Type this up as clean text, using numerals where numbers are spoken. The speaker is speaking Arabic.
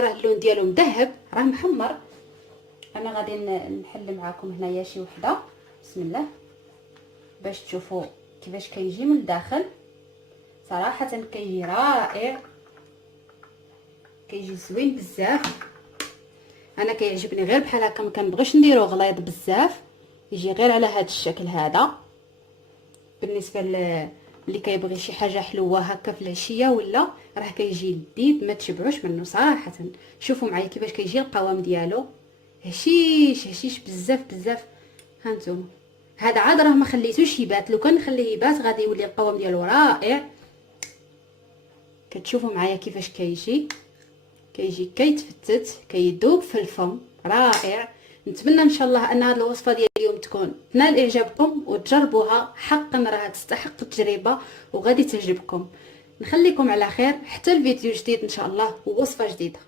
شوفوها راه اللون ديالو مذهب راه محمر. انا غادي نحل معكم هنايا شي وحده بسم الله باش تشوفوا كيفاش كيجي من الداخل. صراحه كيجي رائع، كيجي زوين بزاف. انا كيعجبني غير بحال هكا، ما كنبغيش نديرو غليظ بزاف، يجي غير على هذا الشكل هذا. بالنسبه اللي كيبغي شي حاجه حلوه هكا في العشيه ولا راه كيجي لذيذ ما تشبعوش منه صراحه. شوفوا معايا كيفاش كيجي القوام ديالو، هشيش بزاف بزاف. هانتوما هذا عاد راه ما خليتوش يبات، لو كان نخليه يبات غادي يولي القوام ديالو رائع. كتشوفوا معايا كيفاش كيجي كيتفتت كيذوب في الفم رائع. نتمنى ان شاء الله ان هذه الوصفه ديال اليوم تكون تنال اعجابكم وتجربوها، حقا راها تستحق التجربه وغادي تعجبكم. نخليكم على خير حتى الفيديو جديد ان شاء الله ووصفه جديده.